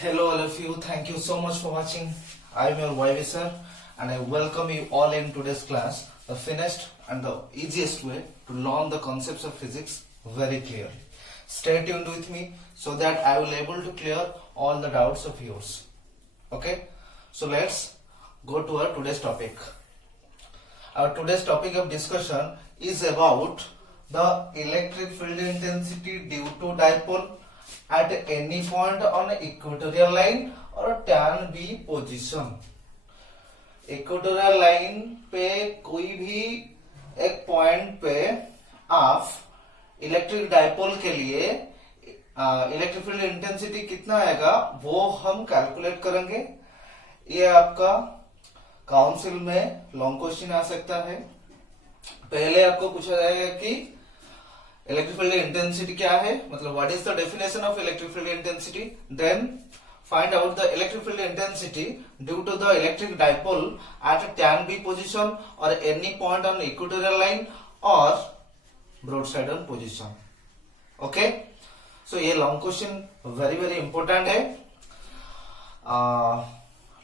Hello all of you, thank you so much for watching. I am your YV sir and I welcome you all in today's class, the finished and the easiest way to learn the concepts of physics very clearly. Stay tuned with me so that I will able to clear all the doubts of yours. Okay, so let's go to our today's topic. Our today's topic of discussion is about the electric field intensity due to dipole at any point on equatorial line और tan B position. Equatorial line पे कोई भी एक point पे आप electric dipole के लिए electric field intensity कितना आएगा वो हम कैलकुलेट करेंगे. ये आपका काउंसिल में लॉन्ग क्वेश्चन आ सकता है. पहले आपको पूछा जाएगा कि इलेक्ट्रिक फील्ड इंटेंसिटी क्या है, मतलब what is the definition of electric field intensity. Then find out the electric field intensity due to the electric dipole at tan B position और any point on equatorial line और broad side on position. Okay, so ये long question very very important है.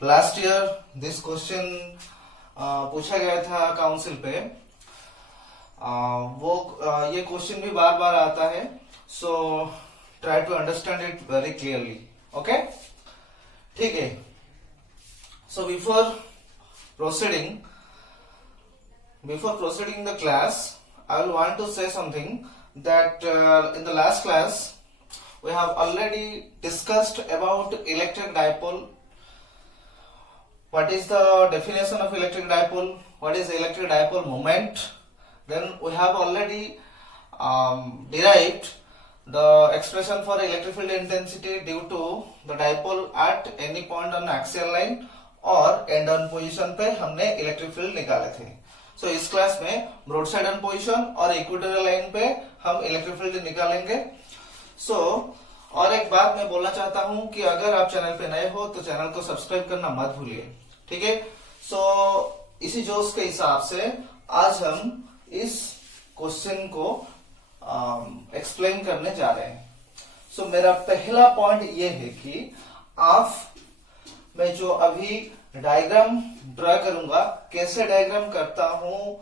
Last year this question पूछा गया था council पे. ये question भी बार बार आता है, so try to understand it very clearly. Okay, ठीक है. So before proceeding the class, I will want to say something that in the last class we have already discussed about electric dipole. What is the definition of electric dipole? What is electric dipole moment? Then we have already derived the expression for electric field intensity due to the dipole at any point on axial line और end on position पे हमने electric field निकाले थे. सो इस class में broad side on position और equatorial line पे हम इलेक्ट्रिक फील्ड निकालेंगे. सो और एक बात मैं बोलना चाहता हूं कि अगर आप चैनल पे नए हो तो चैनल को सब्सक्राइब करना मत भूलिए. ठीक है. सो इसी जोश के हिसाब से आज हम इस क्वेश्चन को एक्सप्लेन करने जा रहे हैं. सो मेरा पहला पॉइंट ये है कि मैं जो अभी डायग्राम ड्रा करूंगा, कैसे डायग्राम करता हूं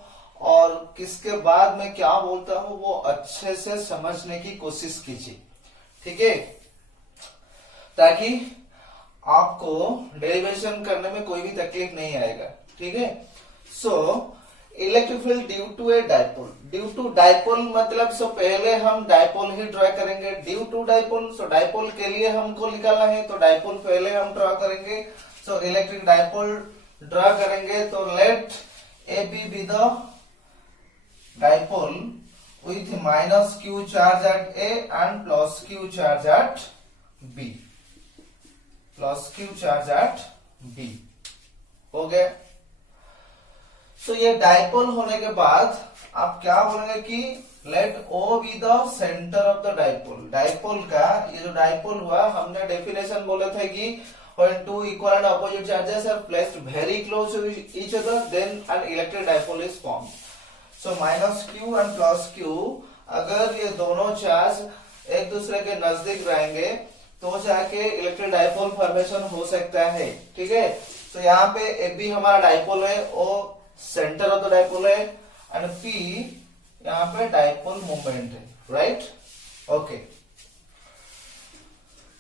और किसके बाद में क्या बोलता हूं वो अच्छे से समझने की कोशिश कीजिए. ठीक है, ताकि आपको डेरिवेशन करने में कोई भी तकलीफ नहीं आएगा. ठीक है. So electric field due to a dipole. Due to dipole मतलब पहले हम डाइपोल ही ड्रा करेंगे. Due to dipole, so dipole के लिए हमको निकालना है तो डाइपोल पहले हम ड्रा करेंगे. सो इलेक्ट्रिक डाइपोल ड्रा करेंगे तो let A B the dipole with minus Q charge at A and plus Q charge at B. Plus Q charge at B हो गया. सो ये डाइपोल होने के बाद आप क्या बोलेंगे कि let O B the centre of the dipole. Dipole का ये जो डाइपोल हुआ, हमने डेफिनेशन बोले थे कि when two equal and opposite charges are placed very close to each other, then an electric dipole is formed. So minus q and plus q, अगर ये दोनों चार्ज एक दूसरे के नजदीक रहेंगे तो जाके इलेक्ट्रिक डाइपोल फॉर्मेशन हो सकता है. ठीक है. तो यहाँ पे ए बी हमारा डाइपोल है, ओ सेंटर ऑफ द डाइपोल है एंड पी यहाँ पे डाइपोल मोमेंट है. राइट. ओके.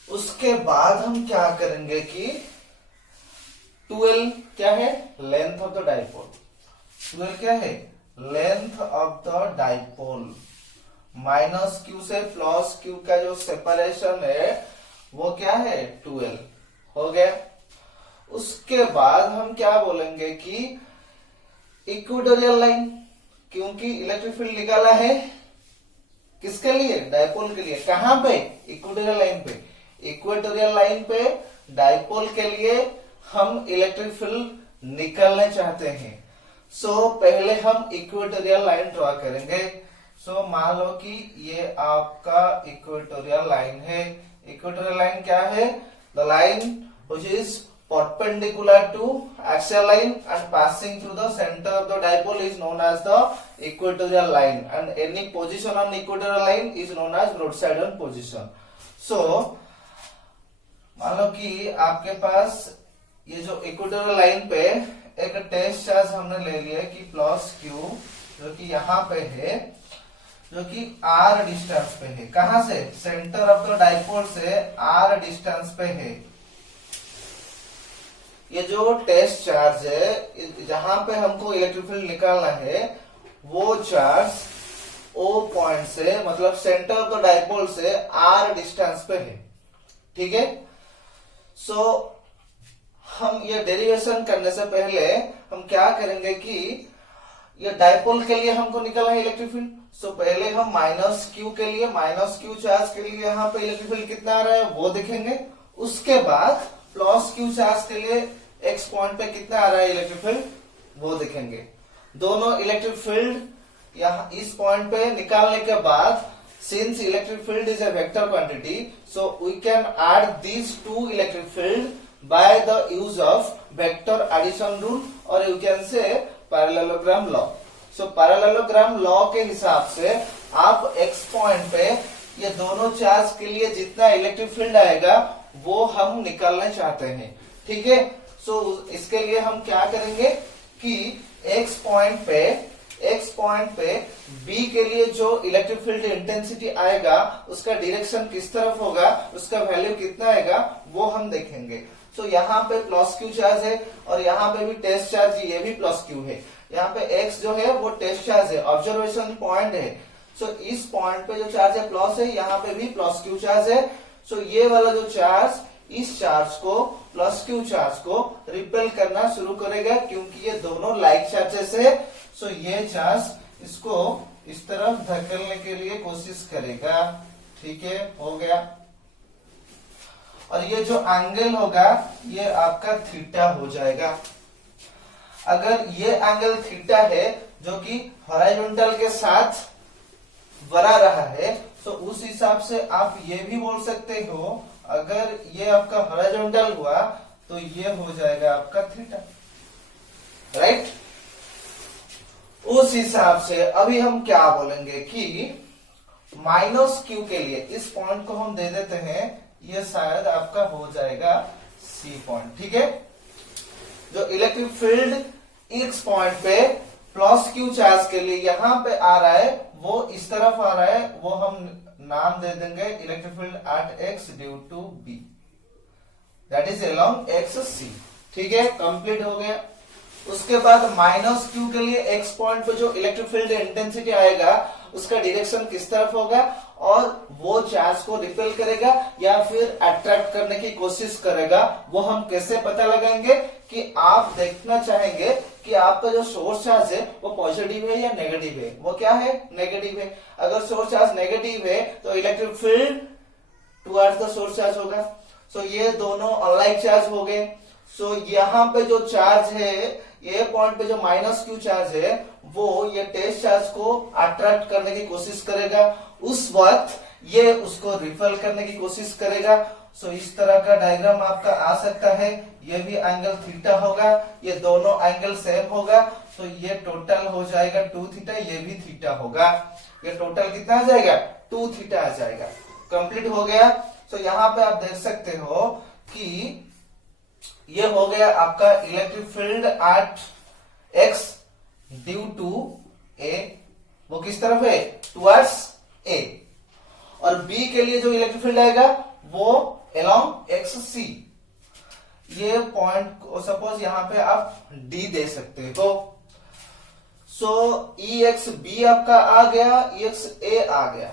उसके बाद हम क्या करेंगे कि 12 क्या है, लेंथ ऑफ द डाइपोल. 12 क्या है, length of the dipole. Minus Q से प्लस क्यू का जो सेपरेशन है वो क्या है, 12 हो गया. उसके बाद हम क्या बोलेंगे कि इक्वेटोरियल लाइन, क्योंकि इलेक्ट्रिक फील्ड निकाला है किसके लिए, डाइपोल के लिए. कहां पे, इक्वेटोरियल लाइन पे. इक्वेटोरियल लाइन पे डाइपोल के लिए हम इलेक्ट्रिक फील्ड निकालना चाहते हैं. सो पहले हम इक्वेटोरियल लाइन ड्रॉ करेंगे. सो मान लो कि ये आपका इक्वेटोरियल लाइन है. इक्वेटोरियल लाइन क्या है, the line which is perpendicular to axial line and passing through the center of the dipole is known as the equatorial line, and any position on equatorial line is known as broadside on position. So मान लो कि आपके पास ये जो equatorial line पे एक test charge हमने ले लिया कि प्लस क्यू, जो कि यहाँ पे है, जो कि r डिस्टेंस पे है। कहां से? सेंटर ऑफ द डाइपोल से r डिस्टेंस पे है। ये जो टेस्ट चार्ज है, जहां पे हमको इलेक्ट्रिक फील्ड निकालना है, वो चार्ज O पॉइंट से, मतलब सेंटर ऑफ द डाइपोल से r डिस्टेंस पे है। ठीक है। सो हम ये डेरिवेशन करने से पहले हम क्या करेंगे कि ये डाइपोल के लिए हमको निकालना है इलेक्ट्रिक फील्ड। सो पहले हम माइनस क्यू के लिए, माइनस क्यू चार्ज के लिए यहाँ पे इलेक्ट्रिक फील्ड कितना आ रहा है वो देखेंगे। उसके बाद प्लस क्यू चार्ज के लिए एक्स पॉइंट पे कितना आ रहा है इलेक्ट्रिक फील्ड वो देखेंगे। दोनों इलेक्ट्रिक फील्ड यहाँ इस पॉइंट पे निकालने के बाद, since electric field is a vector quantity, so we can add these two electric field by the use of vector addition rule, or you can say parallelogram law. So parallelogram law के हिसाब से आप x point पे ये दोनों charge के लिए जितना इलेक्ट्रिक फील्ड आएगा वो हम निकालना चाहते हैं। ठीक है। सो इसके लिए हम क्या करेंगे कि x पॉइंट पे B के लिए जो इलेक्ट्रिक फील्ड इंटेंसिटी आएगा उसका डायरेक्शन किस तरफ होगा, उसका वैल्यू कितना आएगा वो हम देखेंगे। सो यहाँ पे प्लस क्यू चार्ज है और यहाँ पे भी टेस्ट चार्ज, ये भी प्लस क्यू है। यहाँ पे x जो है वो टेस्ट चार्ज है, ऑब्जर्वेशन पॉइंट है। सो इस पॉइंट पे जो चार्ज है प्लस है, यहाँ पे भी प्लस क्यू चार्ज है। सो ये वाला जो चार्ज, इस चार्ज को, प्लस क्यू चार्ज को रिपेल करना शुरू करेगा, क्योंकि ये दोनों लाइक चार्जेस है। सो ये चार्ज इसको इस तरफ धकेलने के लिए कोशिश करेगा। ठीक है, हो गया। और ये जो एंगल होगा ये आपका थीटा हो जाएगा। अगर ये एंगल थीटा है जो कि हॉरिजॉन्टल के साथ बना रहा है, तो उस हिसाब से आप ये भी बोल सकते हो, अगर ये आपका हॉरिजॉन्टल हुआ तो ये हो जाएगा आपका थीटा। राइट। उस हिसाब से अभी हम क्या बोलेंगे कि माइनस क्यू के लिए इस पॉइंट को हम दे देते हैं, ये शायद आपका हो जाएगा सी पॉइंट। ठीक है। जो इलेक्ट्रिक फील्ड इस पॉइंट पे प्लस क्यू चार्ज के लिए यहां पे आ रहा है, वो इस तरफ आ रहा है, वो हम नाम दे देंगे electric field at X due to B, that is along X C. ठीक है, कंप्लीट हो गया। उसके बाद माइनस क्यू के लिए एक्स पॉइंट पे जो इलेक्ट्रिक फील्ड इंटेंसिटी आएगा उसका डायरेक्शन किस तरफ होगा, और वो चार्ज को रिपेल करेगा या फिर अट्रैक्ट करने की कोशिश करेगा, वो हम कैसे पता लगाएंगे कि आप देखना चाहेंगे कि आपका जो सोर्स चार्ज है वो पॉजिटिव है या नेगेटिव है। वो क्या है? नेगेटिव है। अगर सोर्स चार्ज नेगेटिव है तो electric field towards the source charge होगा। सो ये दोनों अनलाइक चार्ज हो गए। सो यहाँ पे जो चार्ज है, ये पॉइंट पे जो माइनस क्यू चार्ज है, वो ये टेस्ट चार्ज को अट्रैक्ट करने की कोशिश करेगा, उस वक्त ये उसको रिपेल करने की कोशिश करेगा। सो इस तरह का डायग्राम आपका आ सकता है। ये भी एंगल थीटा होगा, ये दोनों एंगल सेम होगा, तो ये टोटल हो जाएगा 2 थीटा, ये भी थीटा होगा। ये टोटल कितना आ जाएगा? 2 थीटा आ जाएगा। कंप्लीट हो गया। सो यहाँ पे आप देख सकते हो कि ये हो गया आपका electric field at X due to A, वो किस तरफ है? Towards A. और बी के लिए जो इलेक्ट्रिक फील्ड आएगा वो अलोंग एक्स सी। ये पॉइंट को सपोज यहां पे आप डी दे सकते हो। सो ई एक्स बी आपका आ गया, ई एक्स ए आ गया।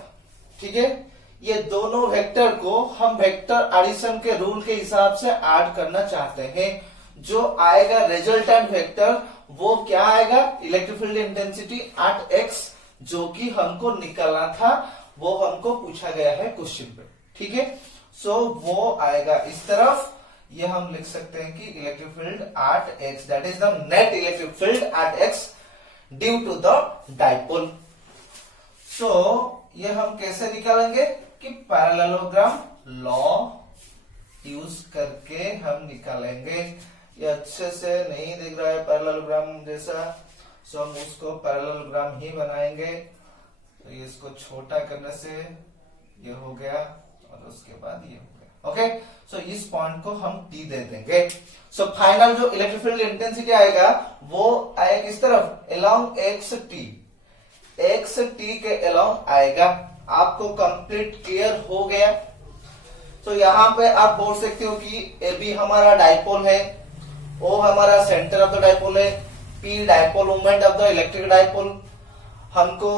ठीक है। ये दोनों वेक्टर को हम वेक्टर एडिशन के रूल के हिसाब से ऐड करना चाहते हैं। जो आएगा रिजल्टेंट वेक्टर वो क्या आएगा? Electric field intensity at x, जो कि हमको निकालना था, वो हमको पूछा गया है क्वेश्चन पे। ठीक है। सो वो आएगा इस तरफ। ये हम लिख सकते हैं कि electric field at X, that is the net electric field at X due to the dipole. So ये हम कैसे निकालेंगे कि पैरेललोग्राम लॉ यूज करके हम निकालेंगे। ये अच्छे से नहीं दिख रहा है पैरेललोग्राम जैसा, सो हम उसको पैरेललोग्राम ही बनाएंगे। तो ये इसको छोटा करने से ये हो गया और उसके बाद ये हो गया। ओके। सो इस पॉइंट को हम टी दे देंगे। सो फाइनल जो इलेक्ट्रिक फील्ड इंटेंसिटी आएगा वो आएगा किस तरफ, अलोंग एक्स टी के अलोंग आएगा। आपको कंप्लीट क्लियर हो गया। तो यहाँ पे आप बोल सकते हो कि ए बी हमारा डाइपोल है, ओ हमारा सेंटर ऑफ द डाइपोल है, P dipole moment of the electric dipole. हमको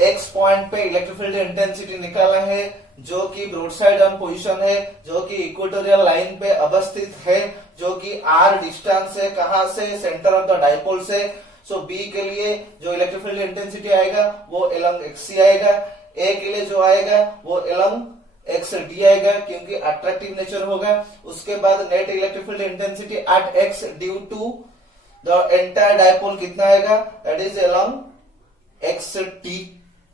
एक्स पॉइंट पे इलेक्ट्रिक फील्ड इंटेंसिटी निकालना है जो कि ब्रॉड साइड ऑन पोजिशन है, जो कि इक्वेटोरियल लाइन पे अवस्थित है, जो कि आर डिस्टेंस है कहां से, सेंटर ऑफ द डाइपोल से। सो बी के लिए जो इलेक्ट्रिक फील्ड इंटेंसिटी आएगा वो अलोंग एक्स आएगा, ए के लिए जो आएगा वो अलोंग एक्स डी आएगा क्योंकि अट्रैक्टिव नेचर होगा। उसके बाद net electric field intensity at X due to the entire dipole कितना आएगा, that is along X T.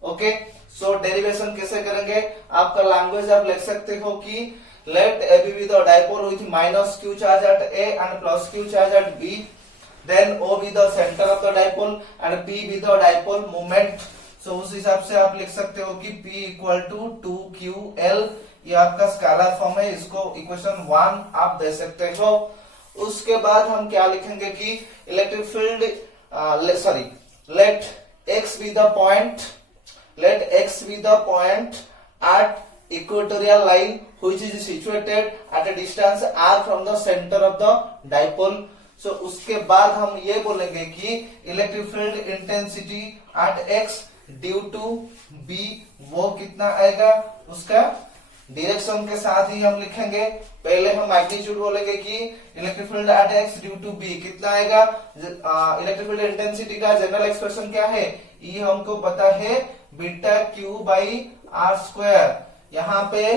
Okay, so derivation कैसे करेंगे, आपका लैंग्वेज आप लिख सकते हो कि let A B be the dipole with minus Q charge at A and plus Q charge at B, then O B the centre of the dipole and P be the dipole moment. So उस हिसाब से आप लिख सकते हो कि P equal to 2QL, ये आपका स्केलर फॉर्म है, इसको इक्वेशन 1 आप दे सकते हो। उसके बाद हम क्या लिखेंगे कि electric field let x be the point at equatorial line which is situated at a distance r from the centre of the dipole. So उसके बाद हम ये बोलेंगे कि electric field intensity at x due to B वो कितना आएगा, उसका डायरेक्शन के साथ ही हम लिखेंगे। पहले हम मैग्नीट्यूड बोलेंगे कि electric field at X due to B कितना आएगा। इलेक्ट्रिक फील्ड इंटेंसिटी का जनरल एक्सप्रेशन क्या है, ये हमको पता है beta Q by R square. यहाँ पे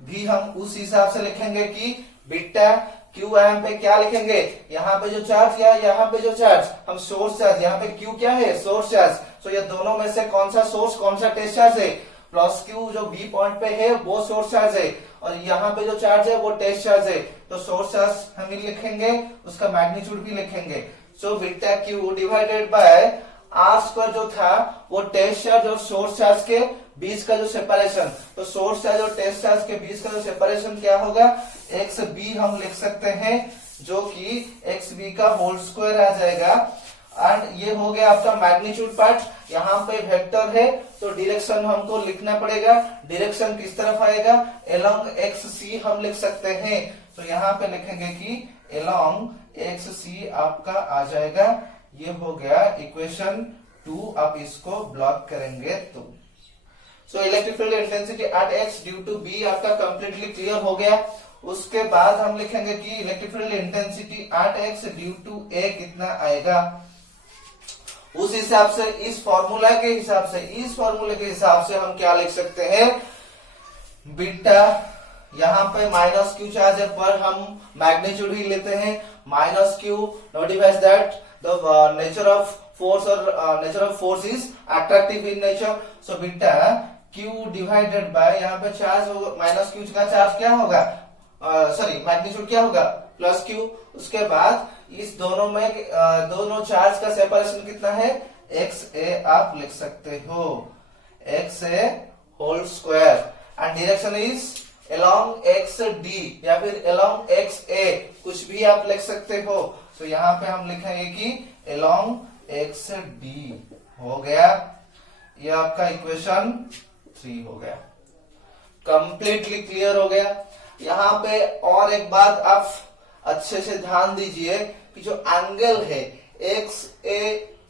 भी हम उस हिसाब से लिखेंगे कि बीटा क्यू यहाँ पे क्या लिखेंगे, यहाँ पे जो चार्ज या यहाँ पे जो चार्ज, हम सोर्स चार्ज, यहाँ पे क्यू क्या है, सोर्स चार्ज। सो ये दोनों में से कौन सा सोर्स कौन सा टेस्ट चार्ज है, प्लस क्यू जो बी पॉइंट पे है वो सोर्स चार्ज है और यहाँ पे जो चार्ज है वो टेस्ट चार्ज है। तो सोर्स चार्ज हम लिखेंगे, उसका मैग्नीट्यूड भी लिखेंगे। So beta Q divided by R square जो था वो टेस्ट चार्ज और सोर्स चार्ज के बीच का जो सेपरेशन, तो सोर्स चार्ज और टेस्ट चार्ज के बीच का जो सेपरेशन क्या होगा, एक्स बी हम लिख सकते हैं जो कि एक्स बी का होल स्क्वायर आ जाएगा। एंड ये हो गया आपका मैग्नीट्यूड पार्ट। यहाँ पे वेक्टर है तो डायरेक्शन हमको लिखना पड़ेगा, डायरेक्शन किस तरफ आएगा, अलोंग एक्स सी हम लिख सकते हैं। तो यहाँ पे लिखेंगे कि अलोंग एक्स सी आपका आ जाएगा। ये हो गया इक्वेशन 2, आप इसको ब्लॉक करेंगे तो। So electric field intensity at X due to B आपका कंप्लीटली क्लियर हो गया। उसके बाद हम लिखेंगे कि electric field intensity at X due to A कितना आएगा। उस हिसाब से इस फॉर्मूले के हिसाब से हम क्या लिख सकते हैं, बीटा यहाँ पे माइनस क्यू चार्ज पर हम मैग्नीट्यूड ही लेते हैं, minus Q notifies that the nature of force और nature of force is attractive in nature. So beta Q divided by यहाँ पे चार्ज माइनस क्यू का चार्ज क्या होगा, मैग्नीट्यूड क्या होगा, प्लस क्यू। उसके बाद इस दोनों में दोनों चार्ज का सेपरेशन कितना है, एक्स ए आप लिख सकते हो, X A whole square and direction is along X D या फिर अलोंग एक्स ए, कुछ भी आप लिख सकते हो। तो यहाँ पे हम लिखेंगे कि अलोंग एक्स डी हो गया। ये आपका इक्वेशन 3 हो गया, कंप्लीटली क्लियर हो गया। यहाँ पे और एक बात आप अच्छे से ध्यान दीजिए कि जो एंगल है एक्स ए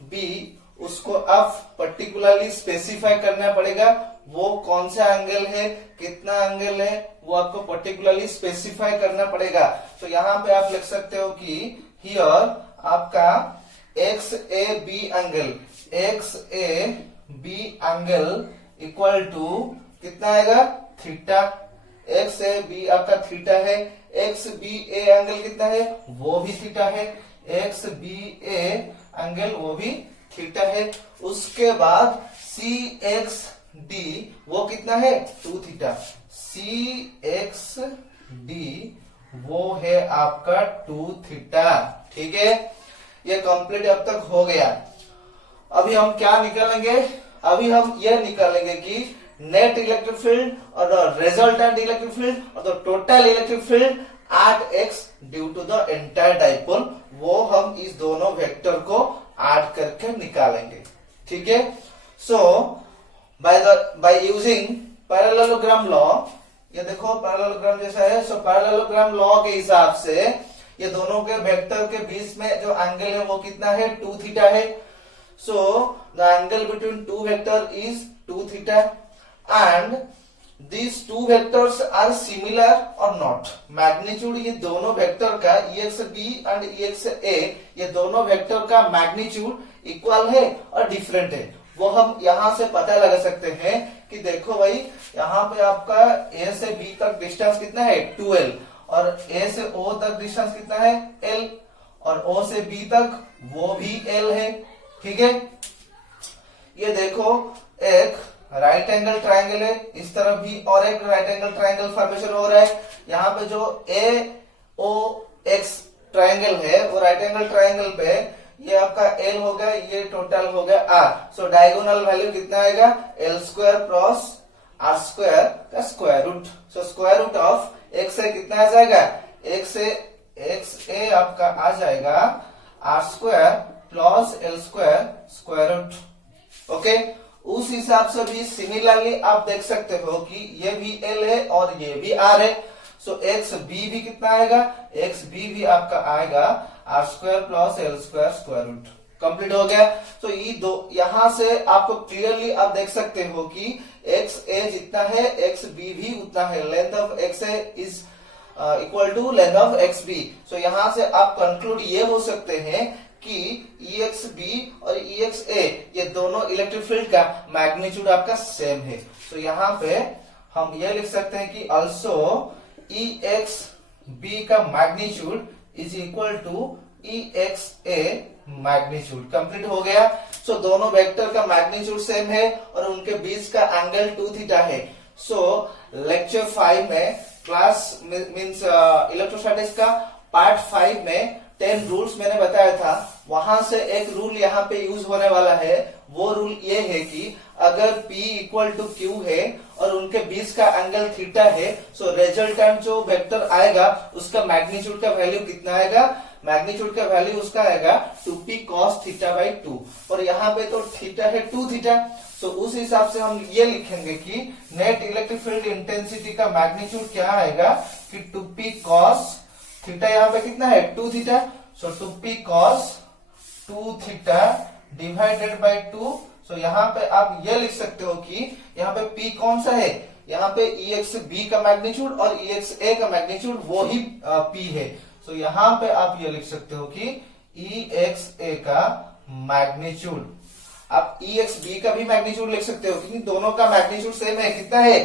बी उसको आप पर्टिकुलरली स्पेसिफाई करना पड़ेगा, वो कौन सा एंगल है, कितना एंगल है, वो आपको पर्टिकुलरली स्पेसिफाई करना पड़ेगा। तो यहाँ पे आप लिख सकते हो कि हियर आपका X A B angle equal to कितना आएगा, थीटा। एक्स ए बी आपका थीटा है, एक्स बी ए एंगल कितना है, वो भी थीटा है, एक्स बी ए एंगल वो भी थीटा है। उसके बाद सी एक्स डी वो कितना है, 2 थीटा, सी एक्स डी वो है आपका 2 थीटा। ठीक है, ये कंप्लीट अब तक हो गया। अभी हम क्या निकालेंगे, अभी हम यह निकालेंगे कि net electric field or the resultant electric field or the total electric field at x due to the entire dipole, वो हम इस दोनों वेक्टर को ऐड करके निकालेंगे। ठीक है, सो बाय यूजिंग पैरेललोग्राम लॉ, ये देखो पैरेललोग्राम जैसा है, सो पैरेललोग्राम लॉ के हिसाब से ये दोनों के वेक्टर के बीच में जो एंगल है वो कितना है, 2 थीटा है। So the angle between two vector is 2 theta and these two vectors are similar or not, magnitude ये दोनों वेक्टर का EXB एंड EXA, ये दोनों वेक्टर का मैग्नीट्यूड इक्वल है और डिफरेंट है, वो हम यहां से पता लगा सकते हैं कि देखो भाई यहाँ पे आपका A से B तक डिस्टेंस कितना है 2L और A से O तक डिस्टेंस कितना है L और O से B तक वो भी L है। ठीक है, ये देखो एक राइट एंगल ट्रायंगल है, इस तरफ भी और एक राइट एंगल ट्रायंगल फॉर्मेशन हो रहा है। यहाँ पे जो AOX ट्रायंगल है वो राइट एंगल ट्रायंगल पे ये आपका L हो गया, ये टोटल हो गया R। सो डायगोनल वैल्यू कितना आएगा, L square cross R square का square root. So square root of X से कितना आ जाएगा, X से XA आपका आ जाएगा R square plus L square square root. Okay, उस हिसाब से भी सिमिलरली आप देख सकते हो कि ये भी L है और ये भी R है। सो XB भी कितना आएगा, XB भी आपका आएगा R square plus L square square root. Complete हो गया। तो ये दो यहां से आपको क्लियरली आप देख सकते हो कि XA जितना है XB भी उतना है, length of XA is equal to length of XB। So यहां से आप कंक्लूड ये हो सकते हैं कि EXB और EXA ये दोनों इलेक्ट्रिक फील्ड का मैग्नीट्यूड आपका सेम है। तो यहाँ पे हम ये लिख सकते हैं कि ऑल्सो EXB का magnitude is equal to EXA magnitude. Complete हो गया। सो दोनों वेक्टर का मैग्नीट्यूड सेम है और उनके बीच का एंगल 2 थीटा है। सो लेक्चर 5 में क्लास मींस इलेक्ट्रोस्टैटिक्स का पार्ट 5 में 10 रूल्स मैंने बताया था, वहां से एक रूल यहाँ पे यूज होने वाला है। वो रूल ये है कि अगर P इक्वल टू Q है और उनके बीच का एंगल थीटा है, सो रिजल्टेंट जो वेक्टर आएगा उसका मैग्नीट्यूड का वैल्यू कितना आएगा, मैग्नीट्यूड का वैल्यू उसका आएगा 2P cos थीटा बाई 2। और यहाँ पे तो थीटा है 2 थीटा। तो उस हिसाब से हम ये लिखेंगे कि नेट इलेक्ट्रिक फील्ड इंटेंसिटी का मैग्नीट्यूड क्या आएगा कि 2P cos थीटा, यहाँ पे कितना है 2 थीटा। सो 2P cos 2 theta divided bye 2। सो यहाँ पे आप ये लिख सकते हो कि यहाँ पे P कौन सा है, यहाँ पे EXB का मैग्नीट्यूड और EXA का मैग्नीट्यूड वो ही P है। सो यहाँ पे आप ये लिख सकते हो कि EXA का मैग्नीट्यूड, आप EXB का भी मैग्नीट्यूड लिख सकते हो क्योंकि दोनों का मैग्नीट्यूड सेम है। कितना है,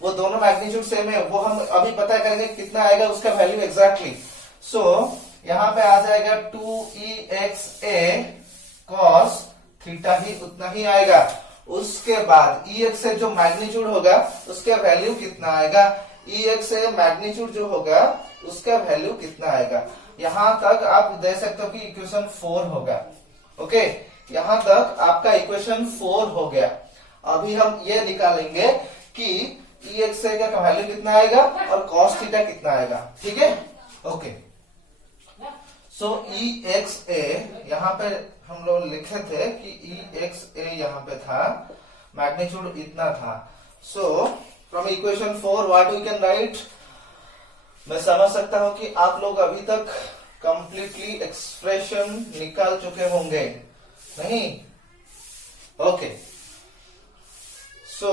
वो दोनों मैग्नीट्यूड सेम है, वो हम अभी पता करेंगे कितना आएगा उसका वैल्यू एग्जैक्टली। सो यहाँ पे आ जाएगा 2EXA cos थीटा ही उतना ही आएगा। उसके बाद EXA जो मैग्नीट्यूड होगा उसका वैल्यू कितना आएगा, EXA मैग्नीट्यूड जो होगा उसका वैल्यू कितना आएगा। यहां तक आप दे सकते हो कि इक्वेशन 4 होगा। ओके, यहां तक आपका इक्वेशन 4 हो गया। अभी हम ये निकालेंगे कि EXA का वैल्यू कितना आएगा और cos थीटा कितना आएगा। ठीक है, ओके। सो EXA यहाँ पे हम लोग लिखे थे कि EXA यहाँ पे था, मैग्नीट्यूड इतना था। So from equation 4 what we can write, मैं समझ सकता हूं कि आप लोग अभी तक कंप्लीटली एक्सप्रेशन निकाल चुके होंगे, नहीं? ओके, सो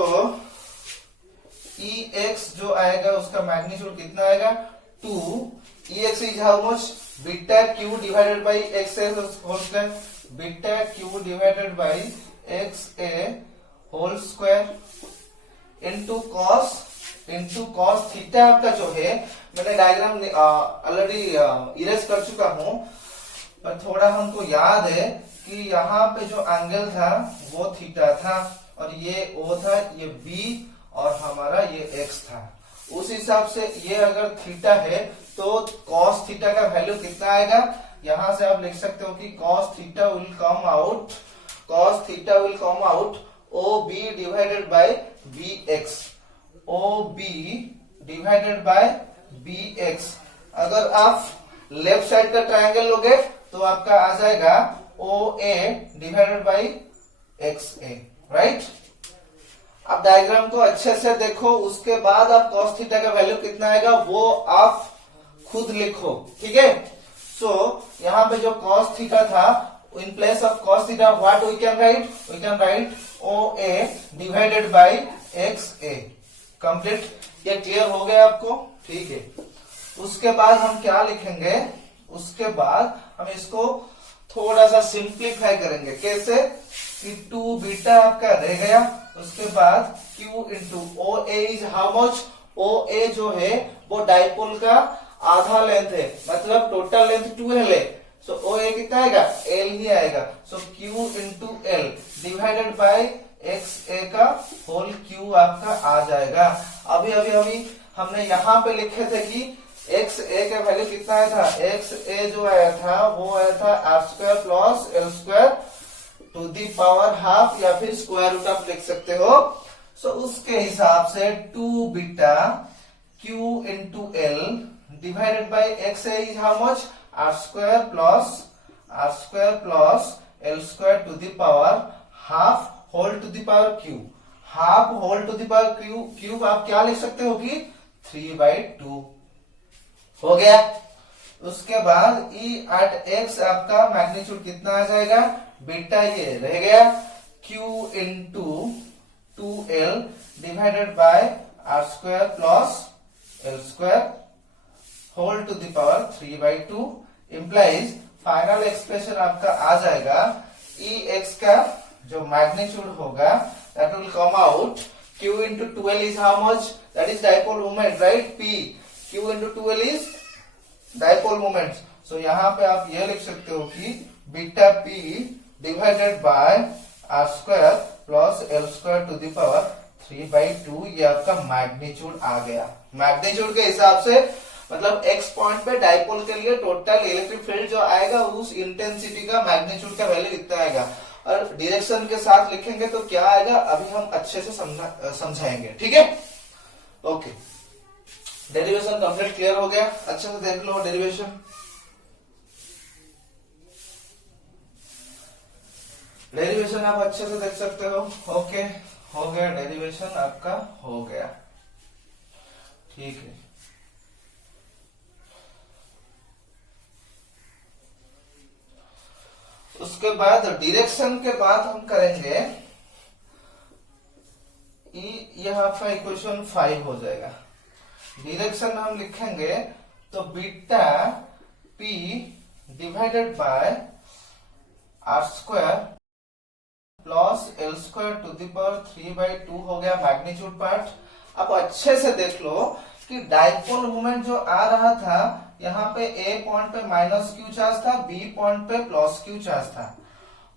EX जो आएगा उसका मैग्नीट्यूड कितना आएगा 2। EX is how much, beta Q divided by XA whole square, beta Q divided by XA whole square into cos theta आपका जो है, मैंने डायग्राम ऑलरेडी इरेज कर चुका हूं, पर थोड़ा हमको याद है कि यहाँ पे जो एंगल था वो थीटा था और ये O था, ये B और हमारा ये X था। उस हिसाब से ये अगर थीटा है तो cos थीटा का वैल्यू कितना आएगा, यहां से आप लिख सकते हो कि cos theta will come out OB divided by B X, O B divided by B X. अगर आप लेफ्ट साइड का ट्रायंगल लोगे तो आपका आ जाएगा O A divided by X A, right. अब डायग्राम को अच्छे से देखो, उसके बाद आप cos थीटा का वैल्यू कितना आएगा वो आप खुद लिखो, ठीक है। सो यहाँ पे जो cos थीटा था, in place of cos theta what we can write O A divided by X A. Complete, ये क्लियर हो गया आपको, ठीक है। उसके बाद हम क्या लिखेंगे, उसके बाद हम इसको थोड़ा सा सिंप्लीफाई करेंगे। कैसे कि 2 बीटा आपका रह गया, उसके बाद Q into O A is how much, O A जो है वो डाइपोल का आधा लेंथ है, मतलब टोटल लेंथ 12 है। सो ओ ए कितना आएगा, L ही आएगा। So Q into L divided by X A का होल क्यू आपका आ जाएगा। अभी हमने यहाँ पे लिखे थे कि एक्स ए का वैल्यू कितना आया था, एक्स ए जो आया था वो आया था R square plus L square to the power half, या फिर स्क्वायर रूट आप लिख सकते हो। सो उसके हिसाब से 2 beta Q into L divided by X A is how much, R square plus L square to the power half whole to the power cube. Half whole to the power cube आप क्या लिख सकते हो कि 3/2 हो गया। उसके बाद ई एट एक्स आपका मैग्नीट्यूड कितना आ जाएगा, बीटा ये रह गया Q into 2l divided by R square plus L square whole to the power 3/2 implies final expression आपका आ जाएगा ई एक्स का जो मैग्नीट्यूड होगा that will come out q into 2l is how much, that is dipole moment, right? p q into 2l is dipole moment. So यहाँ पे आप ये लिख सकते हो कि beta p divided by R square plus L square to the power 3/2, ये आपका मैग्नीट्यूड आ गया। मैग्नीट्यूड के हिसाब से मतलब x पॉइंट पे डाइपोल के लिए टोटल इलेक्ट्रिक फील्ड जो आएगा उस इंटेंसिटी का मैग्नीट्यूड का वैल्यू कितना आएगा, और डायरेक्शन के साथ लिखेंगे तो क्या आएगा अभी हम अच्छे से समझाएंगे, ठीक है। ओके, डेरिवेशन कंप्लीट क्लियर हो गया, अच्छे से देख लो डेरिवेशन। डेरिवेशन आप अच्छे से देख सकते हो। ओके, हो गया डेरिवेशन आपका, हो गया, ठीक है। उसके बाद डायरेक्शन के बाद हम करेंगे यह आपका इक्वेशन 5 हो जाएगा। डायरेक्शन हम लिखेंगे तो beta p divided by R square plus L square to the power 3/2 हो गया मैग्नीट्यूड पार्ट। अब अच्छे से देख लो कि डाइपोल मोमेंट जो आ रहा था यहाँ पे ए पॉइंट पे माइनस क्यू चार्ज था, बी पॉइंट पे प्लस क्यू चार्ज था,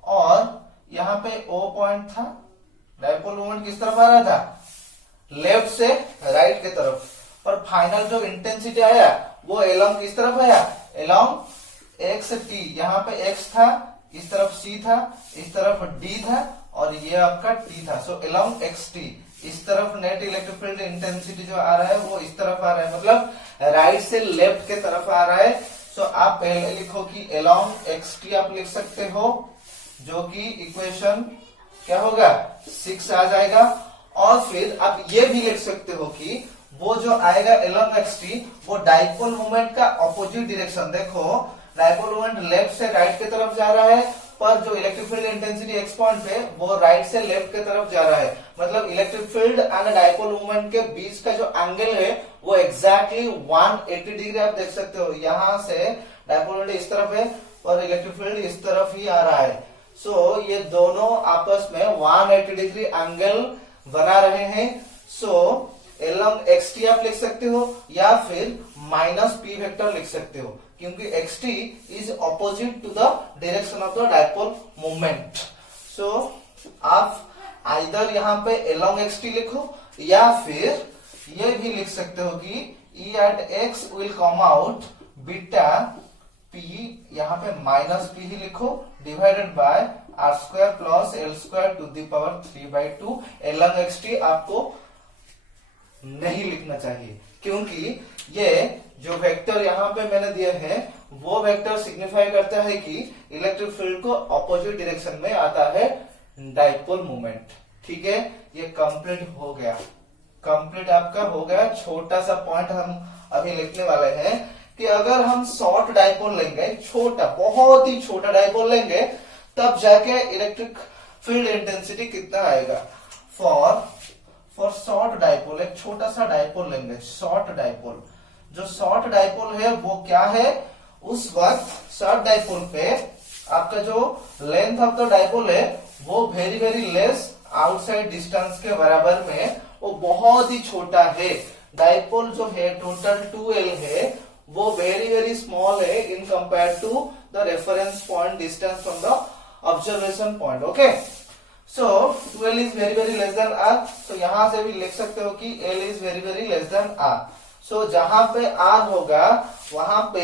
और यहाँ पे ओ पॉइंट था। डाइपोल मोमेंट किस तरफ आ रहा था, लेफ्ट से राइट की तरफ, पर फाइनल जो इंटेंसिटी आया वो एलोंग किस तरफ आया, एलोंग एक्स टी। यहाँ पे एक्स था, इस तरफ सी था, इस तरफ डी था, और ये आपका टी था। सो एलोंग एक्स टी, इस तरफ नेट इलेक्ट्रिक फील्ड इंटेंसिटी जो आ रहा है वो इस तरफ आ रहा है, मतलब राइट से लेफ्ट के तरफ आ रहा है। सो आप पहले लिखो कि एलोंग एक्स टी आप लिख सकते हो, जो कि इक्वेशन क्या होगा 6 आ जाएगा। और फिर आप ये भी लिख सकते हो कि वो जो आएगा एलोंग एक्स टी वो डाइपोल मोमेंट का ऑपोजिट डायरेक्शन। देखो डाइपोल मोमेंट लेफ्ट से राइट की तरफ जा रहा है, पर जो electric field intensity x point पे वो राइट से लेफ्ट की तरफ जा रहा है, मतलब electric field and dipole moment के बीच का जो एंगल है वो एग्जैक्टली 180 डिग्री आप देख सकते हो। यहाँ से डाइपोल मोमेंट इस तरफ है और इलेक्ट्रिक फील्ड इस तरफ ही आ रहा है। सो ये दोनों आपस में 180 डिग्री एंगल बना रहे हैं। सो एलोंग एक्स टी आप लिख सकते हो या फिर माइनस पी वेक्टर लिख सकते हो, क्योंकि X T is opposite to the direction of the dipole moment. So आप आइदर यहाँ पे एलोंग एक्स टी लिखो या फिर ये भी लिख सकते हो कि E at X will come out beta P, यहाँ पे माइनस पी ही लिखो, divided by R square plus L square to the power 3/2। ln xt आपको नहीं लिखना चाहिए, क्योंकि ये जो वेक्टर यहाँ पे मैंने दिए हैं वो वेक्टर सिग्निफाई करता है कि इलेक्ट्रिक फील्ड को ऑपोजिट डायरेक्शन में आता है डाइपोल मोमेंट। ठीक है, ये कंप्लीट हो गया, कंप्लीट आपका हो गया। छोटा सा पॉइंट हम अभी लिखने वाले हैं कि अगर हम शॉर्ट डाइपोल लेंगे, छोटा, बहुत ही छोटा डाइपोल लेंगे, तब जाके इलेक्ट्रिक फील्ड इंटेंसिटी कितना आएगा। फॉर शॉर्ट डाइपोल, एक छोटा सा डाइपोल लेंगे, शॉर्ट डाइपोल। जो शॉर्ट डाइपोल है वो क्या है, उस वक्त शॉर्ट डाइपोल पे आपका जो लेंथ ऑफ द डाइपोल है वो very very less outside distance के बराबर में, वो बहुत ही छोटा है। डाइपोल जो है टोटल 2L है, वो वेरी वेरी स्मॉल है in compare to the reference point distance from the observation point. Okay, so 2L is very very less than R। तो यहां से भी लिख सकते हो कि L is very very less than R। सो जहां पे R होगा वहां पे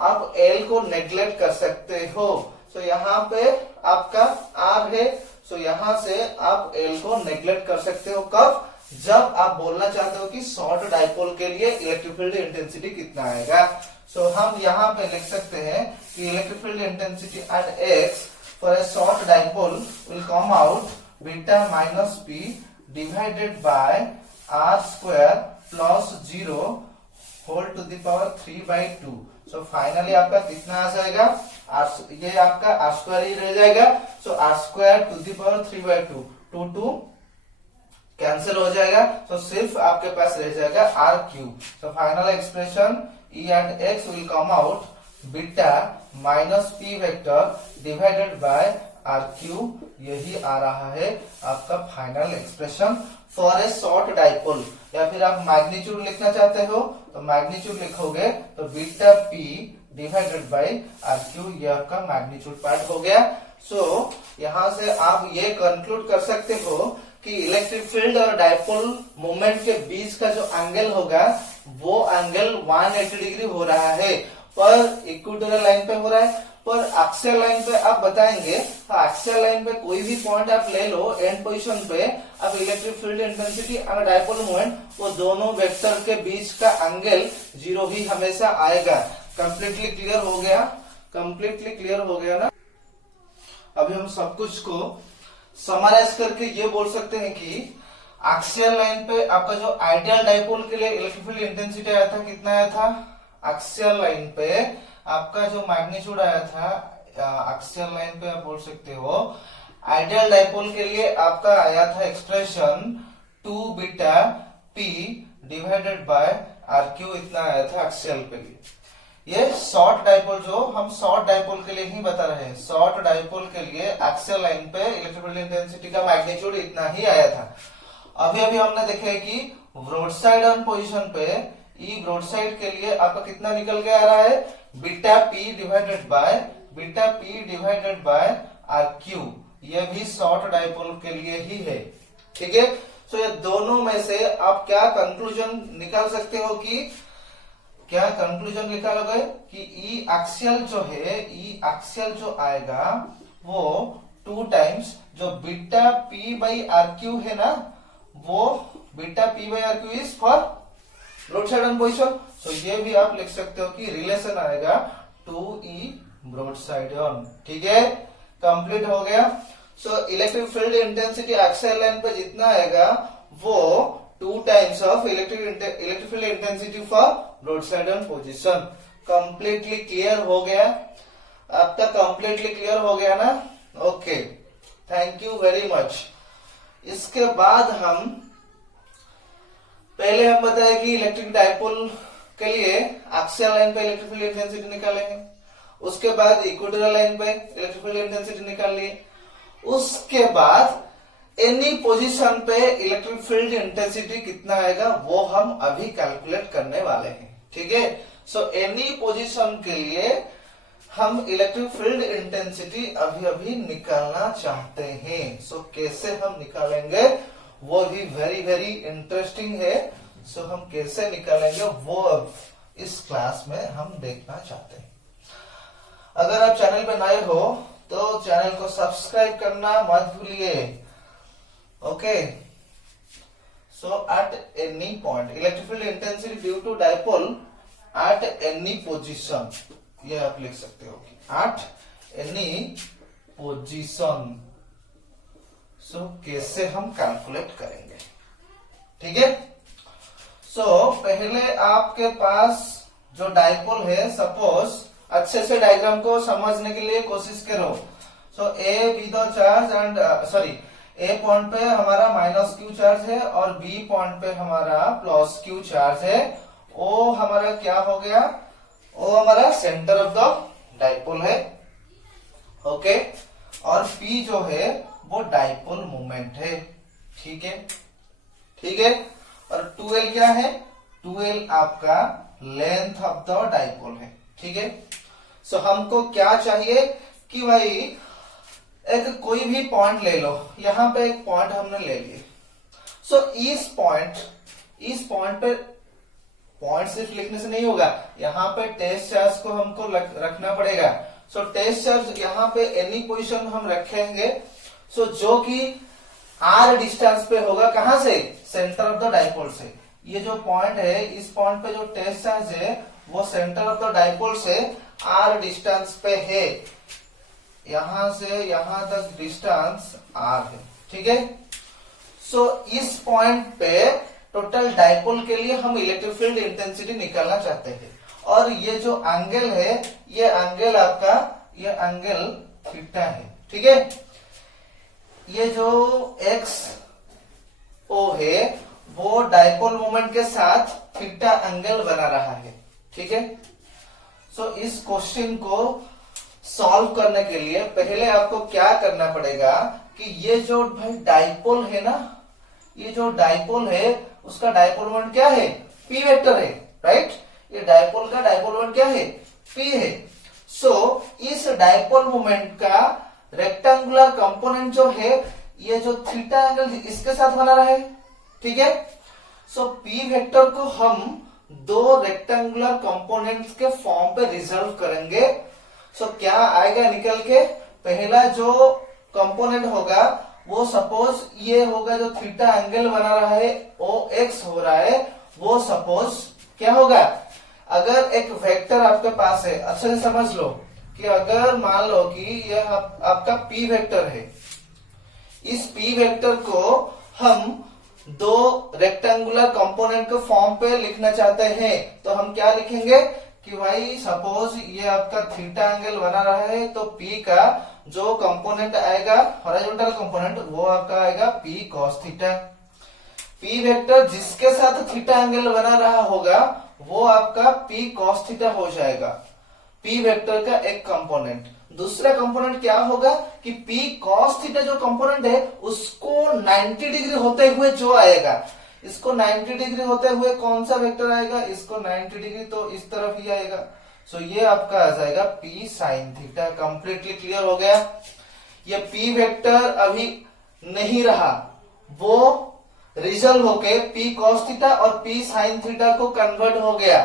आप L को नेग्लेक्ट कर सकते हो। सो यहाँ पे आपका R है, सो यहां से आप L को नेग्लेक्ट कर सकते हो। कब, जब आप बोलना चाहते हो कि शॉर्ट डाइपोल के लिए इलेक्ट्रिक फील्ड इंटेंसिटी कितना आएगा। सो हम यहाँ पे लिख सकते हैं कि electric field intensity at x for a short dipole will come out beta minus p divided by r square plus 0 whole to the power 3/2। so finally आपका कितना आ जाएगा, ये आपका r square ही रह जाएगा। so r square to the power 3/2, 2 cancel हो जाएगा। so सिर्फ आपके पास रह जाएगा r cube. so final expression E and x will come out beta minus P vector divided by R cube, यही आ रहा है आपका final expression for a short dipole. या फिर आप मैग्नीट्यूड लिखना चाहते हो तो मैग्नीट्यूड लिखोगे तो beta P divided by R cube, यह आपका मैग्नीट्यूड पार्ट हो गया। सो यहाँ से आप ये कंक्लूड कर सकते हो कि इलेक्ट्रिक फील्ड और डाइपोल मोमेंट के बीच का जो एंगल होगा वो एंगल 180 डिग्री हो रहा है, पर इक्वेटोरियल लाइन पे हो रहा है। पर एक्सियल लाइन पे आप बताएंगे, एक्सियल लाइन पे कोई भी पॉइंट आप ले लो, एंड पोजीशन पे आप इलेक्ट्रिक फील्ड इंटेंसिटी और डाइपोल मोमेंट, वो दोनों वेक्टर के बीच का एंगल 0 ही हमेशा आएगा। कंप्लीटली क्लियर हो गया, कंप्लीटली क्लियर हो गया ना। अभी हम सब कुछ को समराइज करके ये बोल सकते हैं कि एक्सियल लाइन पे आपका जो आइडियल डाइपोल के लिए इलेक्ट्रिक फील्ड इंटेंसिटी आया था, कितना आया था, एक्सियल लाइन पे आपका जो मैग्नीट्यूड आया था, एक्सियल लाइन पे आप बोल सकते हो आइडियल डाइपोल के लिए आपका आया था expression 2 beta P divided by R cube, इतना आया था एक्सियल के लिए। ये शॉर्ट डाइपोल, जो हम शॉर्ट डाइपोल के लिए ही बता रहे हैं, शॉर्ट डाइपोल के लिए एक्सियल लाइन पे इलेक्ट्रिक फील्ड इंटेंसिटी का मैग्नीट्यूड इतना ही आया था। अभी अभी हमने देखा है कि ब्रॉड साइड ऑन पोजीशन पे ई ब्रॉड साइड के लिए आपका कितना निकल के आ रहा है, beta P divided by R cube, ये भी शॉर्ट डाइपोल के लिए ही है। ठीक है, सो ये दोनों में से आप क्या कंक्लूजन निकाल सकते हो कि क्या कंक्लूजन निकालोगे कि ई एक्सियल जो है, ई एक्सियल जो आएगा वो 2 टाइम्स जो beta P by R Q है ना, वो beta P by R Q is for broad side on position. So ये भी आप लिख सकते हो कि रिलेशन आएगा 2E ब्रॉड साइड ऑन। ठीक है, कंप्लीट हो गया। So electric field intensity axial line पे जितना आएगा वो 2 times of electric field intensity for broad side on position. Completely clear हो गया, अब तक कंप्लीटली क्लियर हो गया ना। Okay, thank you very much. इसके बाद हम पहले हम बताए कि इलेक्ट्रिक डाइपोल के लिए एक्सियल लाइन पे इलेक्ट्रिक फील्ड इंटेंसिटी निकालेंगे, उसके बाद इक्वेटोरियल लाइन पे इलेक्ट्रिक फील्ड इंटेंसिटी निकाल लिए, उसके बाद एनी पोजीशन पे इलेक्ट्रिक फील्ड इंटेंसिटी कितना आएगा वो हम अभी कैलकुलेट करने वाले हैं। ठीक है, सो एनी पोजीशन के लिए हम इलेक्ट्रिक फील्ड इंटेंसिटी अभी अभी निकालना चाहते हैं। सो कैसे हम निकालेंगे वो भी वेरी वेरी इंटरेस्टिंग है। सो हम कैसे निकालेंगे वो अब इस क्लास में हम देखना चाहते हैं। अगर आप चैनल पे नए हो तो चैनल को सब्सक्राइब करना मत भूलिए। Okay, so at any point electric field intensity due to dipole at any position, ये आप लिख सकते हो एट एनी पोजीशन। सो कैसे हम कैलकुलेट करेंगे, ठीक है। सो पहले आपके पास जो डाइपोल है, सपोज अच्छे से डायग्राम को समझने के लिए कोशिश करो। सो ए बी दो charge and sorry A point पे हमारा माइनस क्यू चार्ज है और बी पॉइंट पे हमारा प्लस क्यू चार्ज है। ओ हमारा क्या हो गया, ओ हमारा सेंटर ऑफ द डाइपोल है। ओके, और पी जो है वो डाइपोल मोमेंट है, ठीक है, ठीक है। और 2l क्या है, 2l आपका लेंथ ऑफ द डाइपोल है, ठीक है। सो हमको क्या चाहिए कि भाई एक कोई भी पॉइंट ले लो, यहां पे एक पॉइंट हमने ले लिए। सो इस पॉइंट पे पॉइंट सिर्फ लिखने से नहीं होगा, यहाँ पे टेस्ट चार्ज को हमको रखना पड़ेगा। सो टेस्ट चार्ज यहाँ पे एनी पोजीशन हम रखेंगे, सो जो कि r डिस्टेंस पे होगा, कहां से, सेंटर ऑफ द डाइपोल से। ये जो पॉइंट है, इस पॉइंट पे जो टेस्ट चार्ज है वो सेंटर ऑफ द डाइपोल से r डिस्टेंस पे है, यहां से यहां तक डिस्टेंस r है, ठीक है। सो इस पॉइंट पे टोटल डाइपोल के लिए हम इलेक्ट्रिक फील्ड इंटेंसिटी निकालना चाहते हैं। और ये जो एंगल है, ये एंगल आपका, ये एंगल थीटा है, ठीक है। ये जो एक्स ओ है वो डाइपोल मोमेंट के साथ थीटा एंगल बना रहा है, ठीक है। सो इस क्वेश्चन को सॉल्व करने के लिए पहले आपको क्या करना पड़ेगा कि ये जो भाई डाइपोल है ना, ये जो डाइपोल है उसका डाइपोल मोमेंट क्या है, पी वेक्टर है, राइट। ये डाइपोल का डाइपोल मोमेंट क्या है, पी है। सो इस डाइपोल मोमेंट का रेक्टेंगुलर कंपोनेंट जो है, ये जो थीटा एंगल इसके साथ बना रहा है, ठीक है। सो पी वेक्टर को हम दो रेक्टेंगुलर कंपोनेंट्स के फॉर्म पे रिजर्व करेंगे। सो क्या आएगा निकल के, पहला जो कंपोनेंट होगा वो सपोज ये होगा, जो थीटा एंगल बना रहा है ओ एक्स हो रहा है, वो सपोज क्या होगा, अगर एक वेक्टर आपके पास है, अच्छे से समझ लो कि अगर मान लो कि यह आपका पी वेक्टर है, इस पी वेक्टर को हम दो रेक्टेंगुलर कंपोनेंट के फॉर्म पे लिखना चाहते हैं, तो हम क्या लिखेंगे कि भाई सपोज ये आपका थीटा एंगल बना रहा है, तो पी का जो कंपोनेंट आएगा हॉरिजॉन्टल कंपोनेंट, वो आपका आएगा P cos theta. P vector जिसके साथ थीटा एंगल बना रहा होगा वो आपका पी कॉस थीटा हो जाएगा, पी वेक्टर का एक कंपोनेंट। दूसरा कंपोनेंट क्या होगा कि पी कॉस थीटा जो कंपोनेंट है उसको 90 डिग्री होते हुए जो आएगा, इसको 90 डिग्री होते हुए कौन सा वेक्टर आएगा, इसको 90 डिग्री तो इस तरफ ही आएगा। सो ये आपका आ जाएगा P sine theta. Completely clear हो गया। ये पी वेक्टर अभी नहीं रहा, वो रिजल्व होके पी कॉस थीटा और पी साइन थीटा को कन्वर्ट हो गया।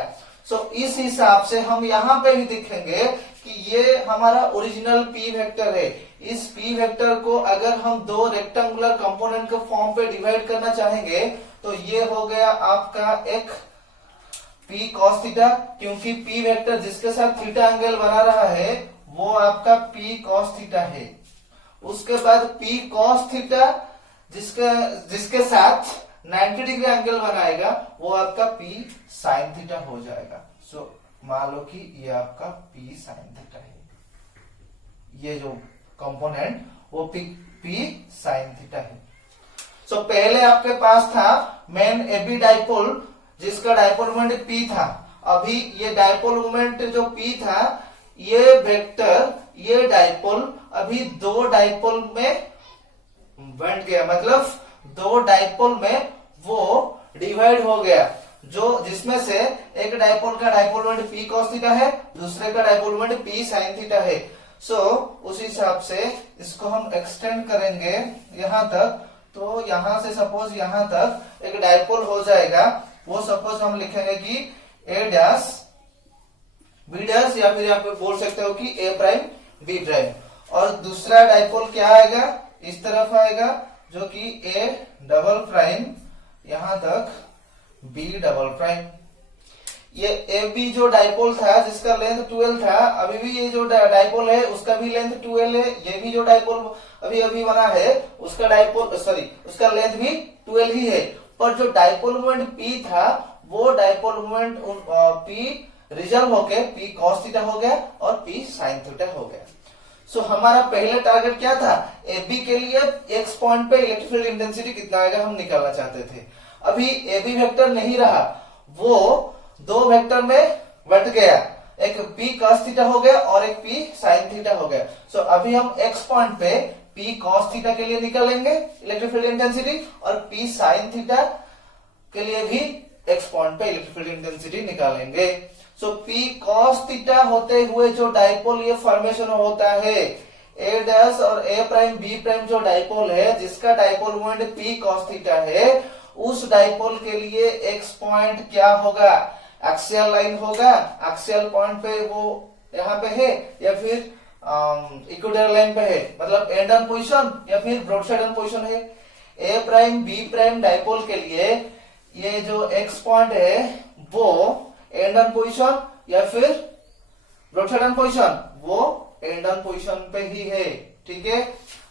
सो इस हिसाब से हम यहाँ पे भी दिखेंगे कि ये हमारा ओरिजिनल पी वेक्टर है। इस पी वेक्टर को अगर हम दो रेक्टेंगुलर कंपोनेंट के फॉर्म पे डिवाइड करना चाहेंगे तो ये हो गया आपका एक पी कॉस थीटा, क्योंकि पी वेक्टर जिसके साथ थीटा एंगल बना रहा है वो आपका पी कॉस थीटा है। उसके बाद पी कॉस थीटा जिसके साथ 90 डिग्री एंगल बनाएगा वो आपका पी साइन थीटा हो जाएगा। सो मान लो कि ये आपका पी साइन थीटा है, ये जो कंपोनेंट वो पी साइन थीटा है। सो पहले आपके पास था मेन एबी डाइपोल जिसका डाइपोल मोमेंट पी था। अभी ये डाइपोल मोमेंट जो पी था, ये वेक्टर, ये डाइपोल अभी दो डाइपोल में बंट गया, मतलब दो डाइपोल में वो डिवाइड हो गया, जो जिसमें से एक डाइपोल का dipole moment P cos theta है, दूसरे का dipole moment P sine theta है। सो उस हिसाब से इसको हम एक्सटेंड करेंगे यहां तक, तो यहां से सपोज यहां तक एक डाइपोल हो जाएगा। वो सपोज हम लिखेंगे कि ए डैश बी डैश, या फिर आप बोल सकते हो कि ए प्राइम बी प्राइम। और दूसरा डाइपोल क्या आएगा, इस तरफ आएगा, जो कि ए डबल प्राइम यहां तक बी डबल प्राइम। ये ए बी जो डाइपोल था जिसका लेंथ 12 था, अभी भी ये जो डाइपोल है उसका भी लेंथ 12 है। ये भी जो डाइपोल अभी अभी बना है उसका डाइपोल उसका लेंथ भी 12 ही है। पर जो डाइपोल मोमेंट पी था वो डाइपोल मोमेंट पी रिजल्व होके पी कॉस थीटा हो गया और पी साइन थीटा हो गया। सो हमारा पहले टारगेट क्या था, ए बी के लिए एक्स पॉइंट पे इलेक्ट्रिक फील्ड इंटेंसिटी कितना आएगा हम निकालना चाहते थे। अभी ए बी वेक्टर नहीं रहा, वो दो वेक्टर में बट गया, एक पी कॉस थीटा हो गया और एक पी साइन थीटा हो गया। सो अभी हम एक्स पॉइंट पे पी कॉस थीटा के लिए निकालेंगे इलेक्ट्रिक फील्ड इंटेंसिटी और पी साइन थीटा के लिए भी एक्स पॉइंट पे इलेक्ट्रिक फील्ड इंटेंसिटी निकालेंगे। सो पी कॉस थीटा होते हुए जो डाइपोल ये फॉर्मेशन होता है, ए डैश और ए प्राइम बी प्राइम जो डाइपोल है जिसका dipole moment P cos theta है, उस डाइपोल के लिए एक्स पॉइंट क्या होगा, एक्सियल लाइन होगा, एक्सियल पॉइंट पे वो यहाँ पे है या फिर इक्वेटोरियल लाइन पे है, मतलब एंड ऑन पोजीशन या फिर ब्रॉडसाइड ऑन पोजीशन है। ए प्राइम बी प्राइम डाइपोल के लिए ये जो एक्स पॉइंट है वो एंड ऑन पोजीशन या फिर ब्रॉडसाइड ऑन पोजीशन, वो एंड ऑन पोजीशन पे ही है। ठीक है,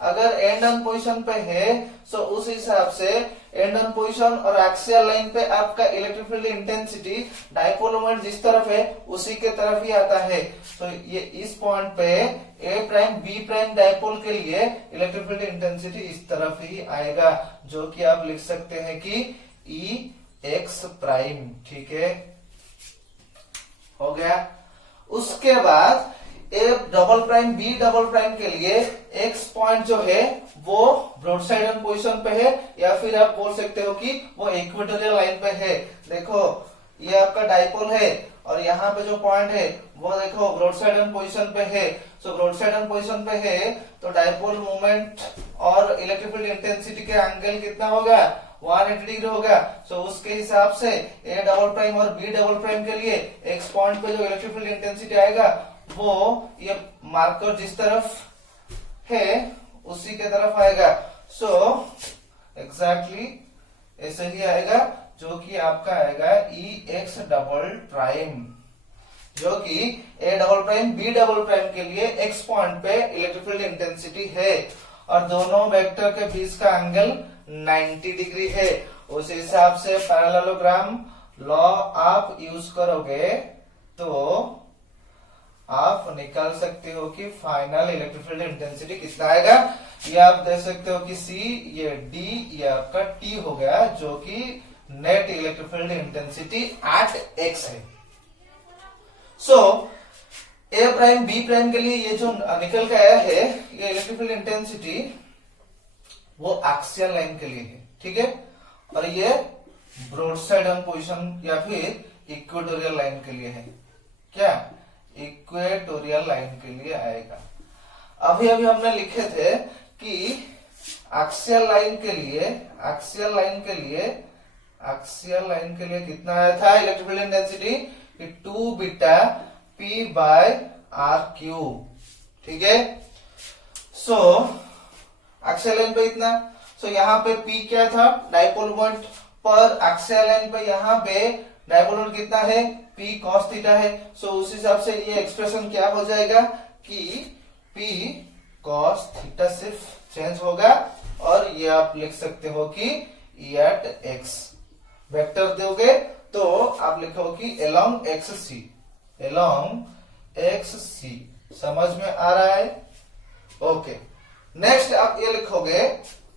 अगर एंड ऑन पोजीशन पे है तो उस हिसाब से एंड ऑन पोजीशन और एक्सियल लाइन पे आपका electric field intensity dipole moment जिस तरफ है उसी के तरफ ही आता है। तो ये इस पॉइंट पे ए प्राइम बी प्राइम डाइपोल के लिए इलेक्ट्रिक फील्ड इंटेंसिटी इस तरफ ही आएगा, जो कि आप लिख सकते हैं कि ई एक्स प्राइम। ठीक है, हो गया। उसके बाद A double prime B double prime के लिए एक्स पॉइंट जो है वो ब्रॉडसाइड ऑन पोजीशन पे है या फिर आप बोल सकते हो कि वो इक्वेटोरियल लाइन पे है। देखो ये आपका डाइपोल है और यहाँ पे जो पॉइंट है वो देखो ब्रॉडसाइड ऑन पोजीशन पे है। सो ब्रॉडसाइड ऑन पोजीशन पे है तो डाइपोल मोमेंट और इलेक्ट्रिक फील्ड इंटेंसिटी के एंगल कितना होगा, 180 डिग्री होगा। सो उसके हिसाब से ए डबल प्राइम और बी डबल प्राइम के लिए एक्स पॉइंट पे जो इलेक्ट्रिक फील्ड इंटेंसिटी आएगा वो ये मार्कर जिस तरफ है उसी के तरफ आएगा। सो एग्जैक्टली ऐसे ही आएगा, जो कि आपका आएगा ई एक्स डबल प्राइम, जो कि A double prime B double prime के लिए एक्स पॉइंट पे इलेक्ट्रिक फील्ड इंटेंसिटी है और दोनों वेक्टर के बीच का एंगल 90 डिग्री है। उस हिसाब से पैरेललोग्राम लॉ आप यूज करोगे तो आप निकाल सकते हो कि फाइनल इलेक्ट्रिक फील्ड इंटेंसिटी कितना आएगा। ये आप देख सकते हो कि सी, ये डी, ये आपका टी हो गया, जो कि net electric field intensity at x है। सो ए प्राइम बी प्राइम के लिए ये जो निकल के आया है ये इलेक्ट्रिक फील्ड इंटेंसिटी वो एक्सियल लाइन के लिए है। ठीक है, और ये ब्रॉडसाइड ऑन पोजीशन या फिर इक्वेटोरियल लाइन के लिए है। क्या, इक्वेटोरियल लाइन के लिए आएगा। अभी अभी हमने लिखे थे कि एक्सियल लाइन के लिए कितना आया था electric field intensity, 2 beta P by R cube. ठीक है, सो एक्सियल लाइन पे इतना। सो यहाँ पे पी क्या था, डाइपोल मोमेंट पर एक्सियल लाइन पे यहाँ पे डाइपोल मोमेंट कितना है, पी कॉस थीटा है। सो उस हिसाब से ये एक्सप्रेशन क्या हो जाएगा कि पी कॉस थीटा सिर्फ चेंज होगा और ये आप लिख सकते हो कि ई एट एक्स। वेक्टर दोगे तो आप लिखो कि अलोंग एक्स सी। समझ में आ रहा है? ओके, नेक्स्ट आप ये लिखोगे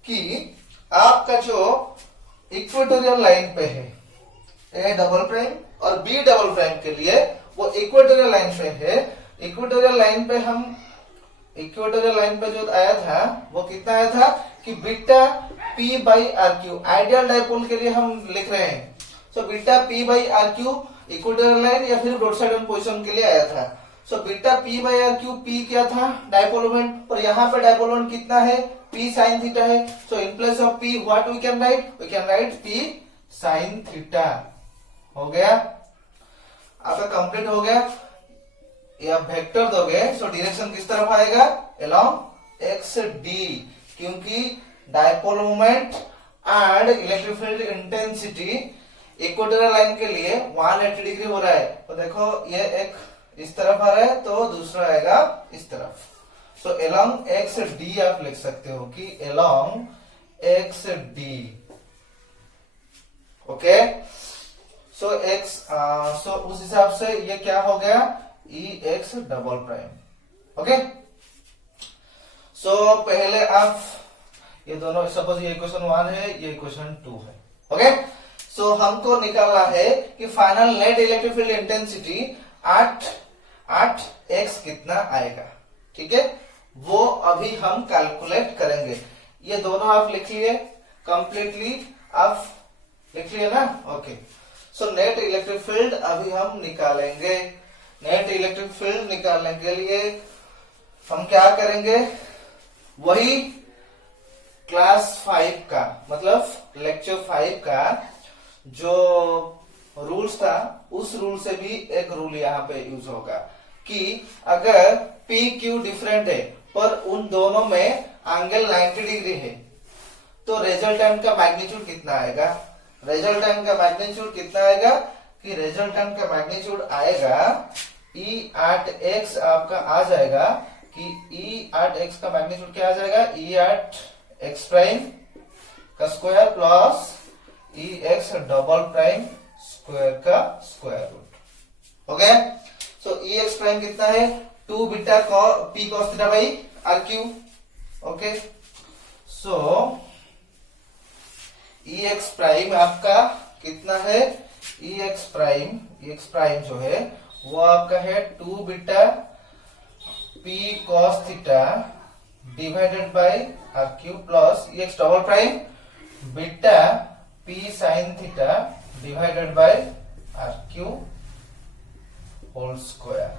कि आपका जो इक्वेटोरियल लाइन पे है ए डबल प्राइम और बी डबल प्राइम के लिए वो इक्वेटोरियल लाइन पे है। इक्वेटोरियल लाइन पे जो आया था वो कितना आया था कि beta P by R cube. Ideal dipole के लिए हम लिख रहे हैं। So beta P by R cube equatorial line या फिर ब्रॉडसाइड ऑन पोजीशन के लिए आया था। So beta P by R cube, P क्या था, डाइपोल मोमेंट, और यहाँ पे डाइपोल मोमेंट कितना है, पी साइन थीटा है। So in place of P what we can write P sine theta. हो गया, आपका कंप्लीट हो गया। ये आप वेक्टर दोगे सो डायरेक्शन किस तरफ आएगा, अलोंग एक्स डी, क्योंकि dipole moment and electric field intensity equatorial line के लिए 180 डिग्री हो रहा है। तो देखो ये एक इस तरफ आ रहा है तो दूसरा आएगा इस तरफ। सो अलोंग एक्स डी आप लिख सकते हो कि अलोंग एक्स डी, ओके। सो एक्स, सो उस हिसाब से ये क्या हो गया, ई एक्स डबल प्राइम, ओके। सो पहले आप ये दोनों, सपोज ये इक्वेशन 1 है, ये इक्वेशन 2 है, ओके। सो हमको निकालना है कि final net electric field intensity 8 x कितना आएगा, ठीक है। वो अभी हम कैलकुलेट करेंगे। ये दोनों आप लिख लिए कंप्लीटली, आप लिख लिए ना, okay. So net electric field अभी हम निकालेंगे। नेट इलेक्ट्रिक फील्ड निकालने के लिए हम क्या करेंगे, वही क्लास 5 का, मतलब लेक्चर 5 का जो रूल्स था, उस रूल से भी एक रूल यहाँ पे यूज होगा कि अगर पी क्यू डिफरेंट है पर उन दोनों में एंगल 90 डिग्री है तो रिजल्टेंट का मैग्नीट्यूड कितना आएगा। रिजल्टेंट का मैग्नीट्यूड कितना आएगा कि रिजल्टेंट का मैग्नीट्यूड आएगा E8x, आपका आ जाएगा कि E8x का मैग्नीट्यूड क्या आ जाएगा, E8x प्राइम का square plus EX double prime square का स्क्वायर रूट, ओके। सो EX प्राइम कितना है, 2 beta P cos theta by RQ, okay. So EX prime आपका कितना है, EX प्राइम जो है वो आपका है 2 beta P cos theta divided by RQ plus EX double prime beta P sin theta divided by RQ whole square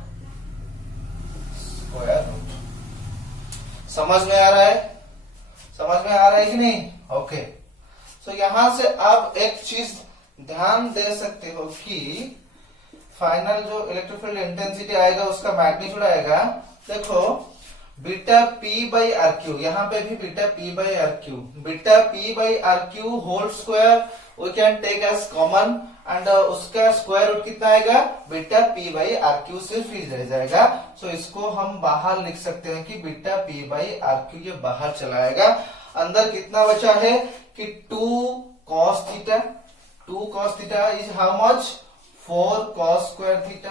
root. समझ में आ रहा है, समझ में आ रहा है कि नहीं, ओके। सो यहां से आप एक चीज ध्यान दे सकते हो कि फाइनल जो इलेक्ट्रिक फील्ड इंटेंसिटी आएगा उसका मैग्नीट्यूड आएगा, देखो beta P by R cube, यहाँ पे भी beta P by R cube, beta P by R cube whole square we can take as common and उसका स्क्वायर रूट कितना आएगा, beta P by R cube सिर्फ ही रह जाएगा। सो इसको हम बाहर लिख सकते हैं कि beta P by R cube ये बाहर चला आएगा। अंदर कितना बचा है कि 2 cos theta is how much, 4 cos square theta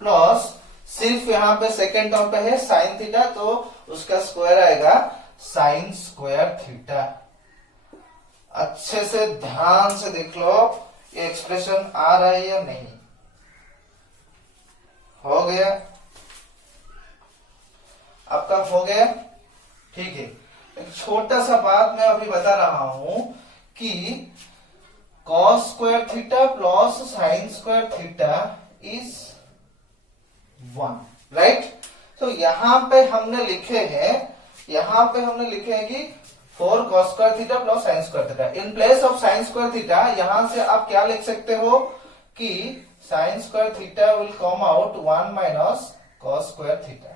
plus सिर्फ यहाँ पे सेकेंड टर्म पे है साइन थीटा, तो उसका स्क्वायर आएगा साइन स्क्वायर थीटा। अच्छे से ध्यान से देख लो ये एक्सप्रेशन आ रहा है या नहीं, हो गया आपका, हो गया, ठीक है। एक छोटा सा बात मैं अभी बता रहा हूं कि cos square theta plus sine square theta is 1, right. तो यहाँ पे हमने लिखे हैं कि 4 cos square theta plus sine square theta. In place of sine square theta यहां से आप क्या लिख सकते हो कि sine square theta will come out 1 minus cos square theta.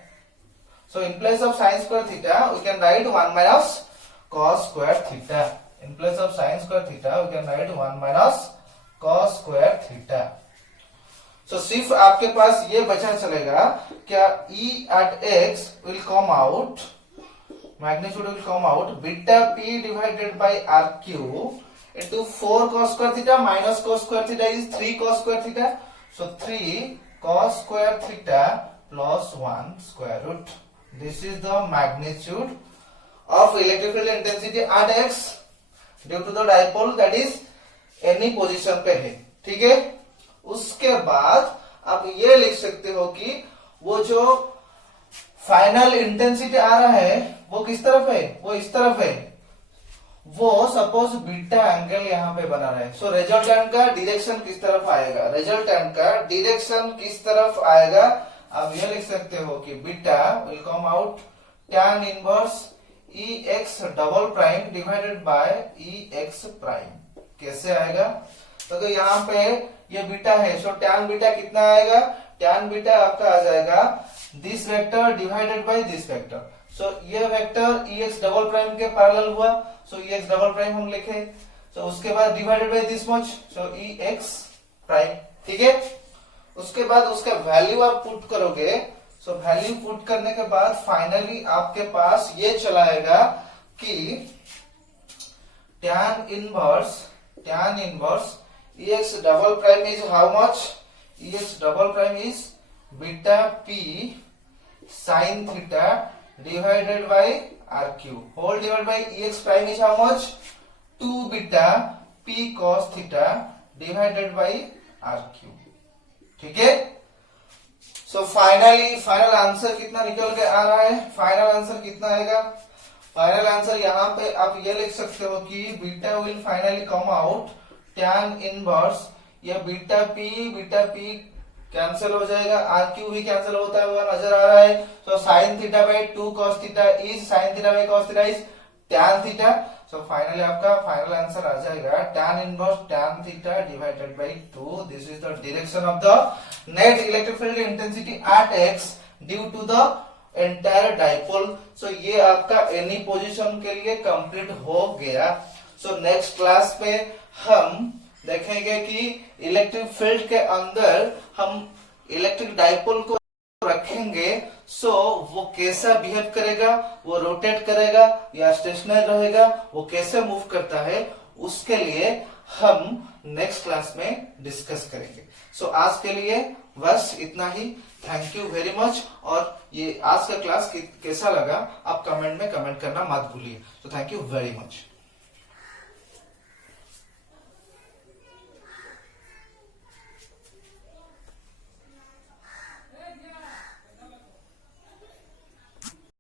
So in place of sine square theta we can write 1 minus cos square theta. In place of sine square theta we can write 1 minus cos square theta. So सिर्फ आपके पास ये बचा चलेगा क्या, E8x will come out, magnitude will come out beta P divided by RQ into 4 cos square theta minus cos square theta is 3 cos square theta. So 3 cos square theta plus 1 square root. This is the magnitude of electric field intensity at x due to the dipole that is any position पे है, ठीक है। उसके बाद आप ये लिख सकते हो कि वो जो फाइनल इंटेंसिटी आ रहा है वो किस तरफ है, वो इस तरफ है, वो सपोज बीटा एंगल यहाँ पे बना रहा है। सो रिजल्टेंट का डायरेक्शन किस तरफ आएगा, रिजल्टेंट का डायरेक्शन किस तरफ आएगा, आप ये लिख सकते हो कि beta will come out tan inverse EX double prime divided by EX prime. कैसे आएगा, तो यहाँ पे ये बीटा है, सो tan बीटा कितना आएगा, tan बीटा आपका आ जाएगा this vector divided by this vector. So ये वेक्टर Ex डबल प्राइम के पैरेलल हुआ, सो Ex डबल प्राइम हम लिखे, सो उसके बाद divided by this much, so Ex prime, ठीक है। उसके बाद उसका वैल्यू आप पुट करोगे, सो वैल्यू पुट करने के बाद फाइनली आपके पास ये चला आएगा कि tan inverse Ex double prime is how much, Ex double prime is beta p sin theta divided by r cube whole divided by Ex prime is how much, 2 beta p cos theta divided by r cube, ठीक है। So final answer कितना निकल के आ रहा है, final answer कितना आएगा, फाइनल आंसर यहाँ पे आप ये लिख सकते हो कि beta will finally come out tan inverse, या बीटा p कैंसिल हो जाएगा, आर क्यू भी कैंसिल होता हुआ नजर आ रहा है। So sine theta by 2 cos theta is sine theta by cos theta is tan theta. So finally आपका फाइनल आंसर आ जाएगा tan inverse tan theta divided by 2। This is the direction of the net electric field intensity at x due to the entire dipole. So ये आपका any position के लिए complete हो गया। So next class पे हम देखेंगे कि इलेक्ट्रिक फील्ड के अंदर हम इलेक्ट्रिक डाइपोल को रखेंगे, सो वो कैसा बिहेव करेगा, वो रोटेट करेगा या स्टेशनरी रहेगा, वो कैसे मूव करता है, उसके लिए हम नेक्स्ट क्लास में डिस्कस करेंगे। सो आज के लिए बस इतना ही। Thank you very much. और ये आज का क्लास कैसा लगा आप कमेंट में कमेंट करना मत भूलिए। तो थैंक यू वेरी मच।